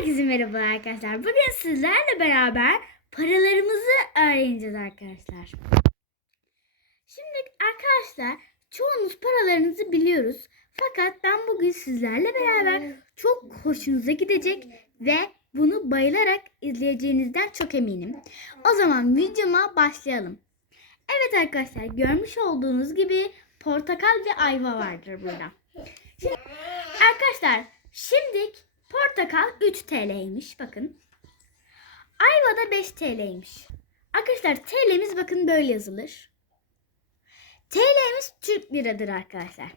Herkese merhaba arkadaşlar. Bugün sizlerle beraber paralarımızı öğreneceğiz arkadaşlar. Şimdi arkadaşlar çoğunuz paralarınızı biliyoruz. Fakat ben bugün sizlerle beraber çok hoşunuza gidecek ve bunu bayılarak izleyeceğinizden çok eminim. O zaman videoma başlayalım. Evet arkadaşlar görmüş olduğunuz gibi portakal ve ayva vardır burada. Şimdi, arkadaşlar şimdi portakal 3 TL'ymiş bakın. Ayva da 5 TL'ymiş. Arkadaşlar TL'miz bakın böyle yazılır. TL'miz Türk liradır arkadaşlar.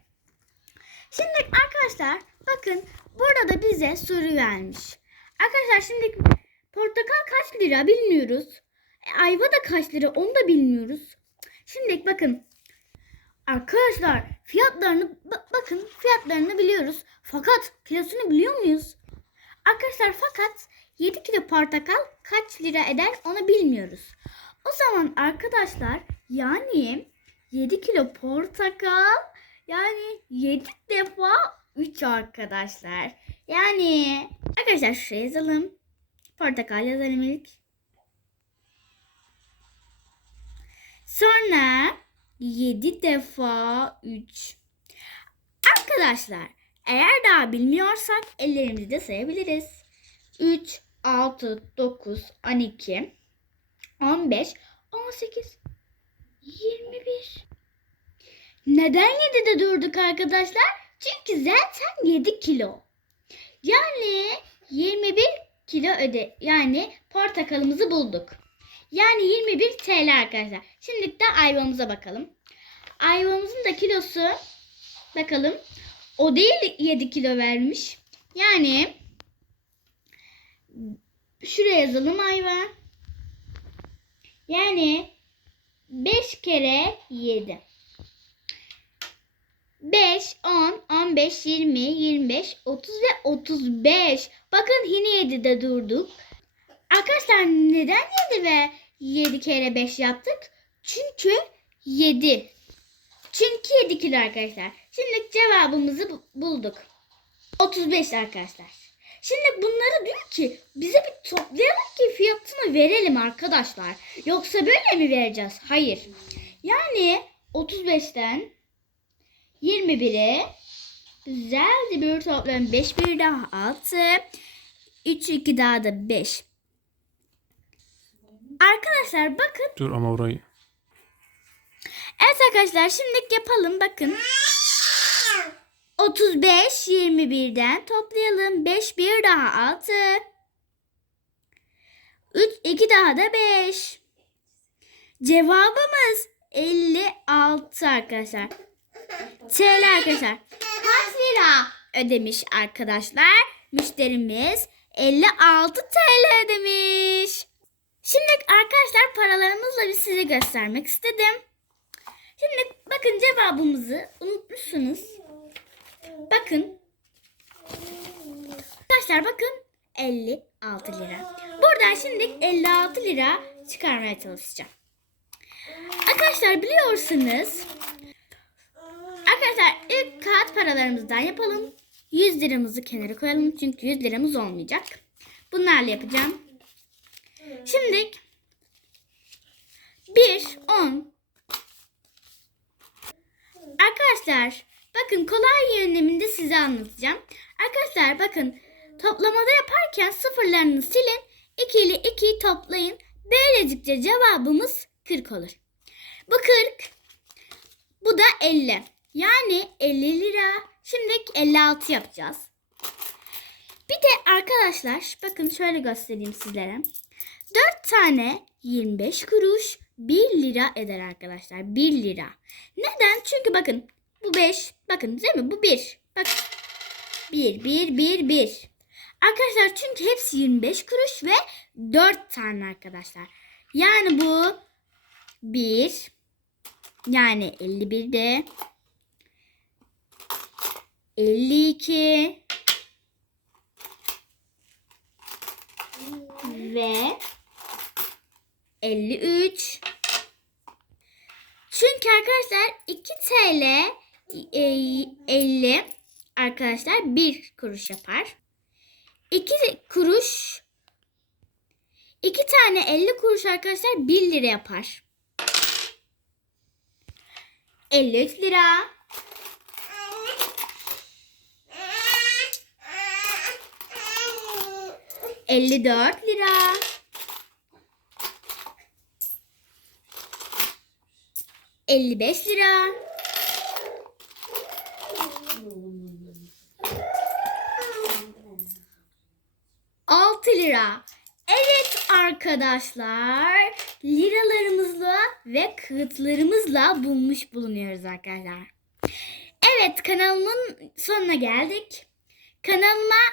Şimdi arkadaşlar bakın burada da bize soru vermiş. Arkadaşlar şimdi portakal kaç lira bilmiyoruz. E, ayva da kaç lira onu da bilmiyoruz. Şimdi bakın Arkadaşlar fiyatlarını ba- bakın fiyatlarını biliyoruz. Fakat kilosunu biliyor muyuz? Arkadaşlar fakat 7 kilo portakal kaç lira eder onu bilmiyoruz. O zaman arkadaşlar yani 7 kilo portakal yani 7 defa 3 arkadaşlar. Yani arkadaşlar şuraya yazalım. Portakal yazalım ilk. Sonra 7 defa 3. Arkadaşlar eğer daha bilmiyorsak ellerimizi de sayabiliriz. 3, 6, 9, 12, 15, 18, 21. Neden 7'de durduk arkadaşlar? Çünkü zaten 7 kilo. Yani 21 kilo öde yani portakalımızı bulduk. Yani 21 TL arkadaşlar. Şimdi de ayvamıza bakalım. Ayvamızın da kilosu bakalım. O değil 7 kilo vermiş. Yani şuraya yazalım ayva. Yani 5 kere 7. 5, 10, 15, 20, 25, 30 ve 35. Bakın yine 7'de durduk. Arkadaşlar neden 7 ve 7 kere 5 yaptık? Çünkü 7. Çünkü 7 kilo arkadaşlar. Şimdi cevabımızı bu- bulduk. 35 arkadaşlar. Şimdi bunları diyor ki bize bir toplayalım ki fiyatını verelim arkadaşlar. Yoksa böyle mi vereceğiz? Hayır. Yani 35'ten 21'e güzelce bir toplayalım. 5 bir daha 6. 3 2 daha da 5. Arkadaşlar bakın. Dur ama orayı. Evet arkadaşlar şimdi yapalım bakın. 35 21'den toplayalım. 5 bir daha 6. 3 2 daha da 5. Cevabımız 56 arkadaşlar. TL arkadaşlar. Kaç lira ödemiş arkadaşlar? Müşterimiz 56 TL ödemiş. Şimdi arkadaşlar paralarımızla bir size göstermek istedim. Şimdi bakın cevabımızı unutmuşsunuz. Bakın. Arkadaşlar bakın 56 lira. Buradan şimdi 56 lira çıkarmaya çalışacağım. Arkadaşlar biliyorsunuz. Arkadaşlar ilk kağıt paralarımızdan yapalım. 100 liramızı kenara koyalım çünkü 100 liramız olmayacak. Bunlarla yapacağım. Şimdi 1, 10. Arkadaşlar bakın kolay yönteminde size anlatacağım. Arkadaşlar bakın toplamada yaparken sıfırlarını silin. 2 ile 2'yi toplayın. Böylelikle cevabımız 40 olur. Bu 40. Bu da 50. Yani 50 lira. Şimdi 56 yapacağız. Bir de arkadaşlar bakın şöyle göstereyim sizlere. 4 tane 25 kuruş 1 lira eder arkadaşlar. 1 lira. Neden? Çünkü bakın bu 5. Bakın değil mi? Bu 1. Bak. 1, 1, 1, 1. Arkadaşlar çünkü hepsi 25 kuruş ve 4 tane arkadaşlar. Yani bu 1. Yani 51 de 52 ve 53 Çünkü arkadaşlar 2 TL 50 arkadaşlar 1 kuruş yapar. 2 kuruş 2 tane 50 kuruş arkadaşlar 1 lira yapar. 53 lira. Elli dört lira. Elli beş lira. Altı lira. Evet arkadaşlar. Liralarımızla ve kağıtlarımızla bulmuş bulunuyoruz arkadaşlar. Evet kanalımın sonuna geldik. Kanalıma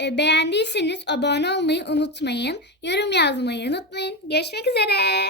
e, beğendiyseniz abone olmayı unutmayın. Yorum yazmayı unutmayın. Görüşmek üzere.